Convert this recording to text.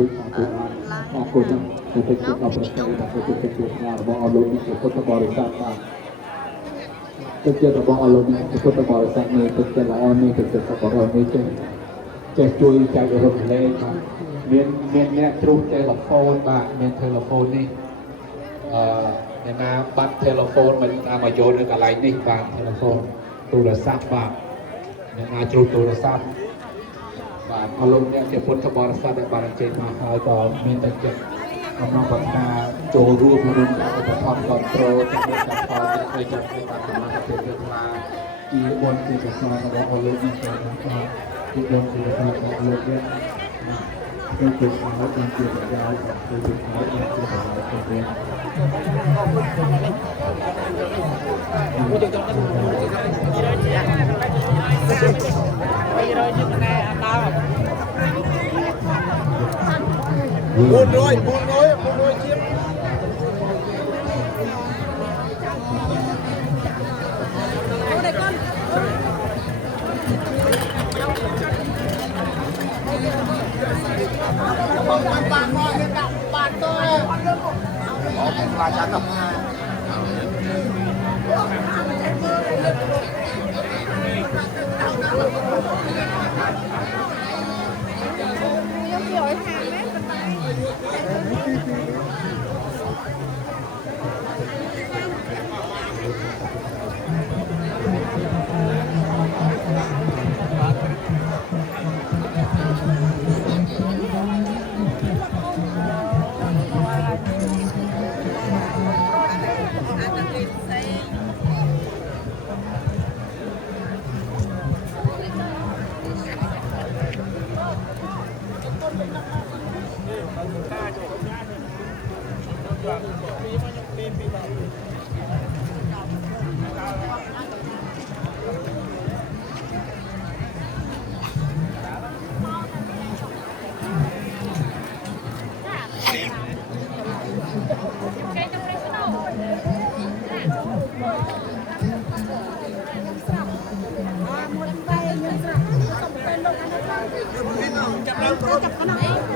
ដូចអរគុណទៅទៅដល់ប្រទេសរបស់ទៅទៅរបស់អស់លោកនេះពុទ្ធបរិស័ទបាទទឹកចិត្តរបស់អស់លោកនេះពុទ្ធបរិស័ទនេះទឹកចិត្តល្អនេះទឹកចិត្តសប្បុរសនេះចេះជួយចែករំលែកបាទមានអ្នកជ្រុះទូរស័ព្ទបាទមានទូរស័ព្ទនេះអ្នកណាបាត់ទូរស័ព្ទមិនតាមមកយកនៅកន្លែងនេះបាទទូរស័ព្ទបាទអ្នកណាជ្រុះទូរស័ព្ទបាទអរលោកអ្នកជាពុទ្ធបរិស័ទដែលបានអញ្ជើញមកហើយក៏មានតែចិត្តអំណរប្រាថ្នាចូលរួមក្នុងការឧបត្ថម្ភគ្រប់គ្រងជំនួយកាត់ផលទីផ្សេងៗបាទសម្រាប់ប្រទេសខ្លះជាបុណ្យជាកសលរបស់អរលោកនេះទៅបាទជាបុណ្យជាកសលរបស់អរលោកនេះគឺជាអរលោកជាប្រយោជន៍គឺជាអរលោកជាប្រយោជន៍ទៅវិញ400ជាងបានមកយើងដាក់បានទៅអរខ្លាចចាស់ទៅចាប់ដល់